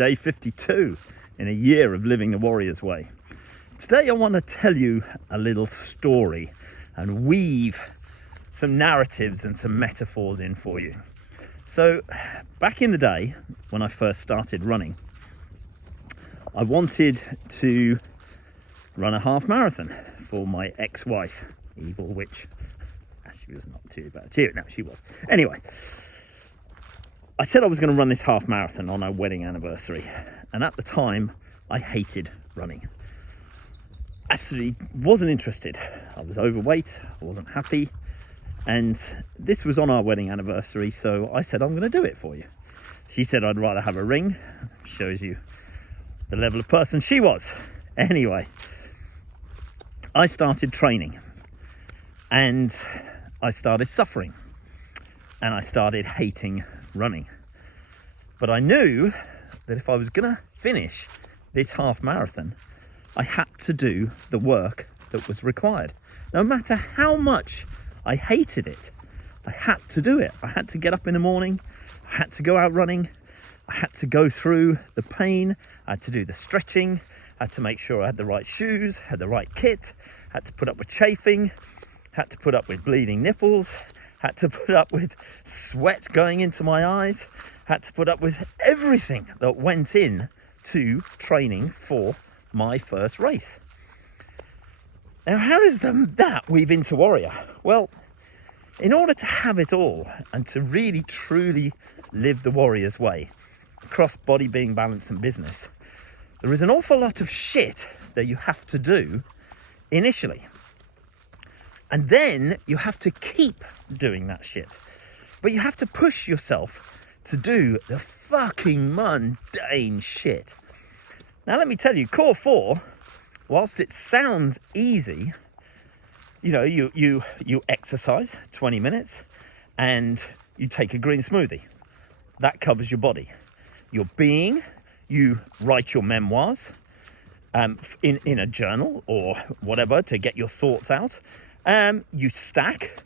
day 52 in a year of living the Warrior's Way. Today I want to tell you a little story and weave some narratives and some metaphors in for you. So back in the day when I first started running, I wanted to run a half marathon for my ex-wife, evil witch. She was not too bad. No, she was. Anyway, I said I was going to run this half marathon on our wedding anniversary, and at the time I hated running. Absolutely wasn't interested. I was overweight, I wasn't happy, and this was on our wedding anniversary, so I said I'm going to do it for you. She said I'd rather have a ring. Shows you the level of person she was. Anyway, I started training and I started suffering and I started hating running. But I knew that if I was going to finish this half marathon, I had to do the work that was required. No matter how much I hated it, I had to do it. I had to get up in the morning, I had to go out running, I had to go through the pain, I had to do the stretching, I had to make sure I had the right shoes, had the right kit, had to put up with chafing, had to put up with bleeding nipples, had to put up with sweat going into my eyes, had to put up with everything that went in to training for my first race. Now, how does that weave into Warrior? Well, in order to have it all and to really truly live the Warrior's Way across body, being, balance and business, there is an awful lot of shit that you have to do initially. And then you have to keep doing that shit. But you have to push yourself to do the fucking mundane shit. Now let me tell you, Core 4, whilst it sounds easy, you know, you exercise 20 minutes and you take a green smoothie. That covers your body. Your being, you write your memoirs in a journal or whatever to get your thoughts out. You stack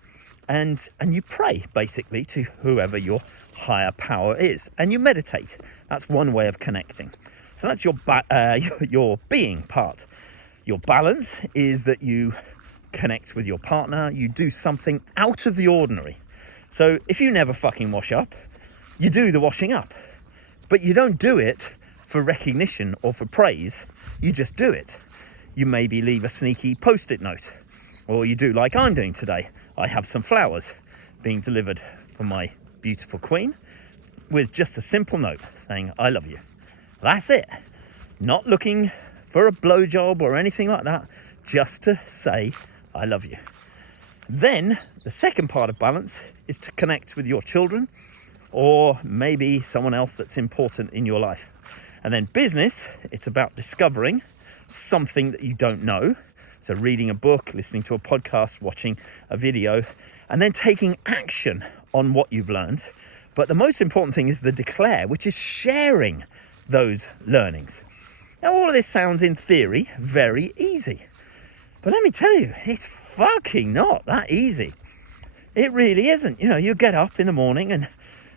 and you pray basically to whoever your higher power is, and you meditate. That's one way of connecting. So that's your being part. Your balance is that you connect with your partner. You do something out of the ordinary. So if you never fucking wash up, you do the washing up, but you don't do it for recognition or for praise. You just do it. You maybe leave a sneaky post-it note. Or you do like I'm doing today. I have some flowers being delivered for my beautiful queen with just a simple note saying, I love you. That's it. Not looking for a blowjob or anything like that. Just to say, I love you. Then the second part of balance is to connect with your children or maybe someone else that's important in your life. And then business, it's about discovering something that you don't know. So reading a book, listening to a podcast, watching a video, and then taking action on what you've learned. But the most important thing is the declare, which is sharing those learnings. Now, all of this sounds in theory very easy. But let me tell you, it's fucking not that easy. It really isn't. You know, you get up in the morning and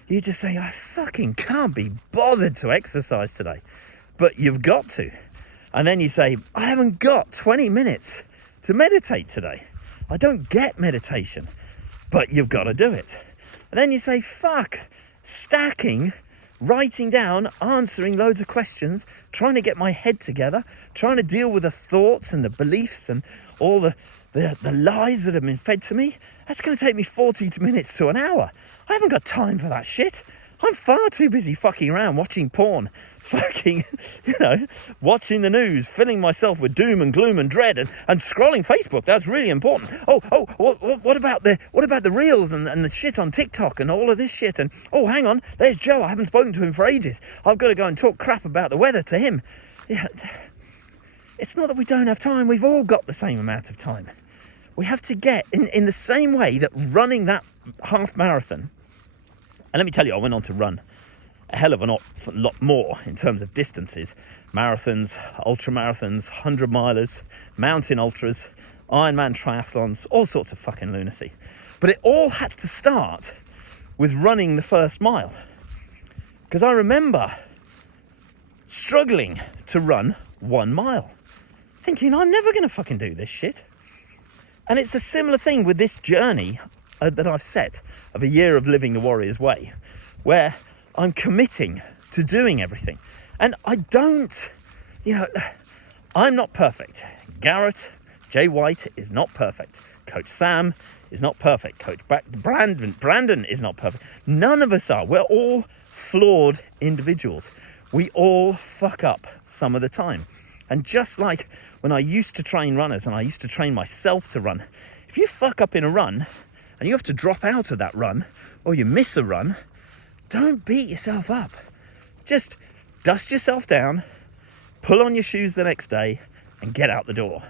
you just say, I fucking can't be bothered to exercise today. But you've got to. And then you say, I haven't got 20 minutes to meditate today. I don't get meditation, but you've got to do it. And then you say, fuck, stacking, writing down, answering loads of questions, trying to get my head together, trying to deal with the thoughts and the beliefs and all the lies that have been fed to me. That's going to take me 40 minutes to an hour. I haven't got time for that shit. I'm far too busy fucking around watching porn, fucking, watching the news, filling myself with doom and gloom and dread and scrolling Facebook. That's really important. What about the reels and the shit on TikTok and all of this shit? And, hang on, there's Joe. I haven't spoken to him for ages. I've got to go and talk crap about the weather to him. Yeah, it's not that we don't have time. We've all got the same amount of time. We have to get, in the same way that running that half marathon. And let me tell you, I went on to run a hell of a lot more in terms of distances. Marathons, ultra marathons, 100 milers, mountain ultras, Ironman triathlons, all sorts of fucking lunacy. But it all had to start with running the first mile. Because I remember struggling to run 1 mile, thinking I'm never going to fucking do this shit. And it's a similar thing with this journey that I've set of a year of living the Warrior's Way, where I'm committing to doing everything. And I don't, I'm not perfect. Garrett J. White is not perfect. Coach Sam is not perfect. Coach Brandon is not perfect. None of us are. We're all flawed individuals. We all fuck up some of the time. And just like when I used to train runners and I used to train myself to run, if you fuck up in a run and you have to drop out of that run or you miss a run, don't beat yourself up. Just dust yourself down, pull on your shoes the next day and get out the door.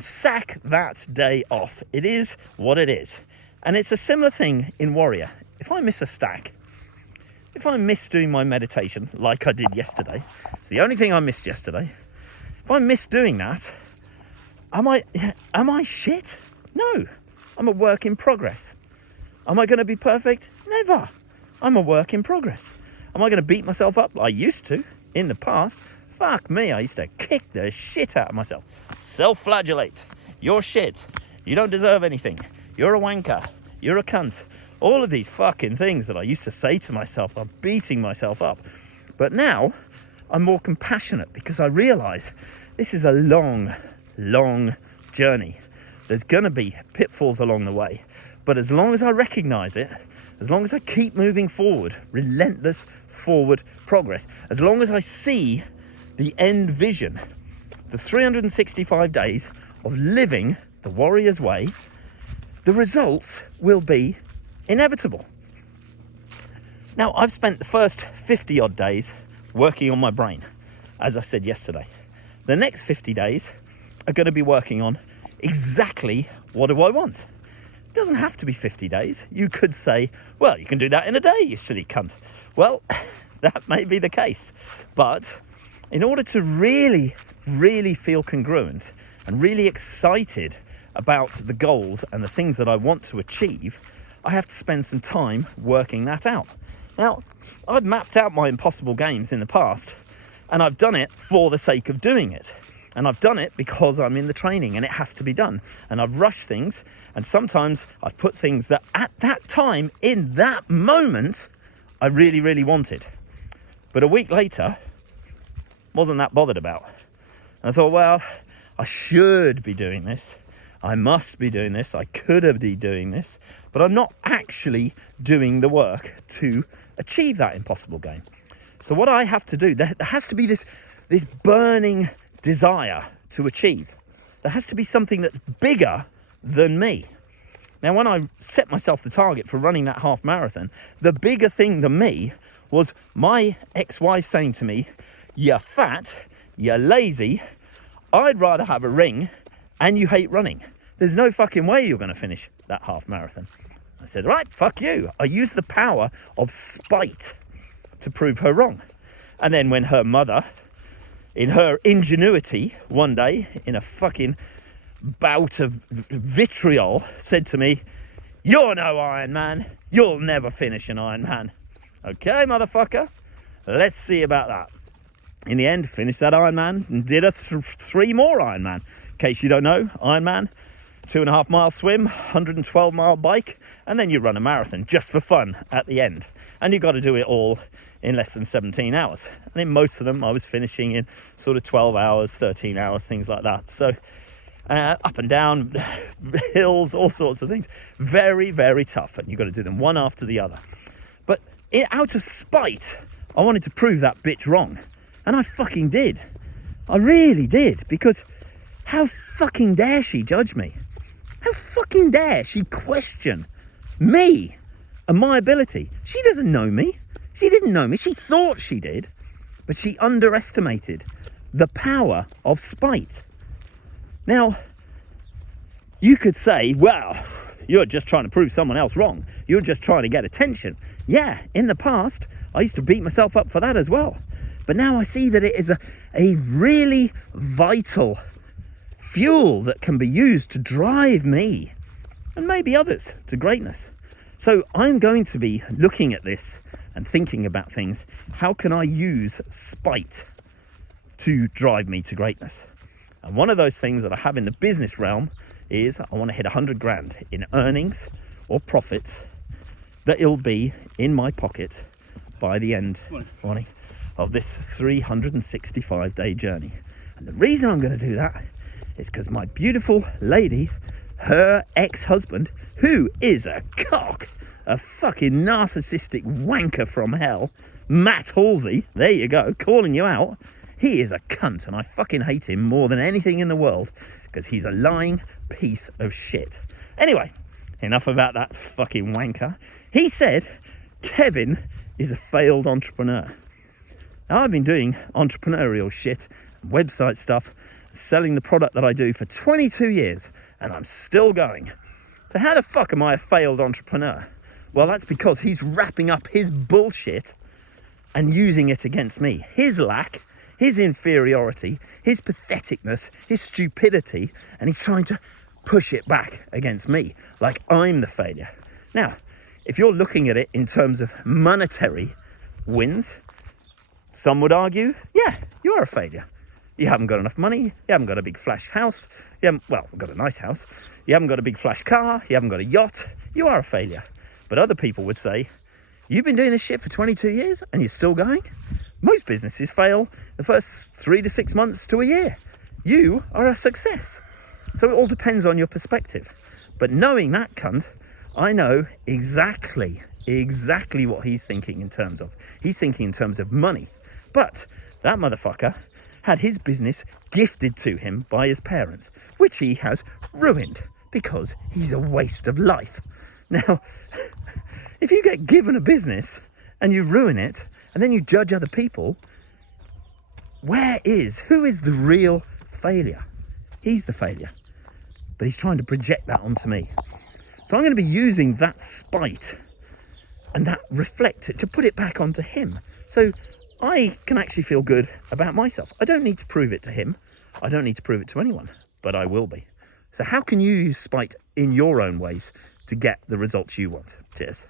Sack that day off. It is what it is. And it's a similar thing in Warrior. If I miss a stack, if I miss doing my meditation like I did yesterday, it's the only thing I missed yesterday. If I miss doing that, am I shit? No. I'm a work in progress. Am I going to be perfect? Never. I'm a work in progress. Am I going to beat myself up like I used to in the past? Fuck me, I used to kick the shit out of myself. Self-flagellate. You're shit. You don't deserve anything. You're a wanker. You're a cunt. All of these fucking things that I used to say to myself, I'm beating myself up. But now, I'm more compassionate because I realise this is a long, long journey. There's going to be pitfalls along the way. But as long as I recognise it, as long as I keep moving forward, relentless forward progress, as long as I see the end vision, the 365 days of living the Warrior's Way, the results will be inevitable. Now, I've spent the first 50 odd days working on my brain, as I said yesterday. The next 50 days are going to be working on exactly what do I want. It doesn't have to be 50 days. You could say, well, you can do that in a day, you silly cunt. Well, that may be the case, but in order to really, really feel congruent and really excited about the goals and the things that I want to achieve, I have to spend some time working that out. Now, I've mapped out my impossible games in the past, and I've done it for the sake of doing it. And I've done it because I'm in the training and it has to be done. And I've rushed things, and sometimes I've put things that at that time, in that moment, I really, really wanted. But a week later, wasn't that bothered about. And I thought, well, I should be doing this. I must be doing this. I could have been doing this, but I'm not actually doing the work to achieve that impossible game. So what I have to do, there has to be this burning desire to achieve. There has to be something that's bigger than me. Now, when I set myself the target for running that half marathon, the bigger thing than me was my ex-wife saying to me, "You're fat, you're lazy, I'd rather have a ring, and you hate running. There's no fucking way you're going to finish that half marathon." I said, right, fuck you. I used the power of spite to prove her wrong. And then when her mother, in her ingenuity, one day, in a fucking bout of vitriol, said to me, "You're no Ironman. You'll never finish an Ironman." Okay, motherfucker, let's see about that. In the end, finished that Ironman and did 3 more Ironman. In case you don't know, Ironman, 2.5 mile swim, 112 mile bike, and then you run a marathon just for fun at the end. And you've got to do it all in less than 17 hours. And in most of them, I was finishing in sort of 12 hours, 13 hours, things like that. So up and down hills, all sorts of things. Very, very tough. And you've got to do them one after the other. But out of spite, I wanted to prove that bitch wrong. And I fucking did. I really did. Because how fucking dare she judge me? How fucking dare she question me and my ability? She doesn't know me. She didn't know me. She thought she did. But she underestimated the power of spite. Now, you could say, well, you're just trying to prove someone else wrong. You're just trying to get attention. Yeah, in the past, I used to beat myself up for that as well. But now I see that it is a really vital fuel that can be used to drive me and maybe others to greatness. So I'm going to be looking at this and thinking about things. How can I use spite to drive me to greatness. And one of those things that I have in the business realm is I want to hit 100 grand in earnings or profits that it'll be in my pocket by the end of this 365-day journey. And the reason I'm going to do that is because my beautiful lady, her ex-husband, who is a cock, a fucking narcissistic wanker from hell, Matt Halsey, there you go, calling you out. He is a cunt, and I fucking hate him more than anything in the world because he's a lying piece of shit. Anyway, enough about that fucking wanker. He said Kevin is a failed entrepreneur. Now, I've been doing entrepreneurial shit, website stuff, selling the product that I do for 22 years, and I'm still going. So how the fuck am I a failed entrepreneur? Well, that's because he's wrapping up his bullshit and using it against me. His lack, his inferiority, his patheticness, his stupidity, and he's trying to push it back against me like I'm the failure. Now, if you're looking at it in terms of monetary wins, some would argue, yeah, you are a failure. You haven't got enough money, you haven't got a big flash house, you haven't, well, got a nice house, you haven't got a big flash car, you haven't got a yacht, you are a failure. But other people would say, you've been doing this shit for 22 years and you're still going? Most businesses fail the first 3 to 6 months to a year. You are a success. So it all depends on your perspective. But knowing that cunt, I know exactly what he's thinking in terms of. He's thinking in terms of money. But that motherfucker had his business gifted to him by his parents, which he has ruined because he's a waste of life. Now, if you get given a business and you ruin it and then you judge other people, who is the real failure? He's the failure, but he's trying to project that onto me. So I'm going to be using that spite and that reflect it to put it back onto him. So I can actually feel good about myself. I don't need to prove it to him. I don't need to prove it to anyone, but I will be. So how can you use spite in your own ways to get the results you want? Cheers.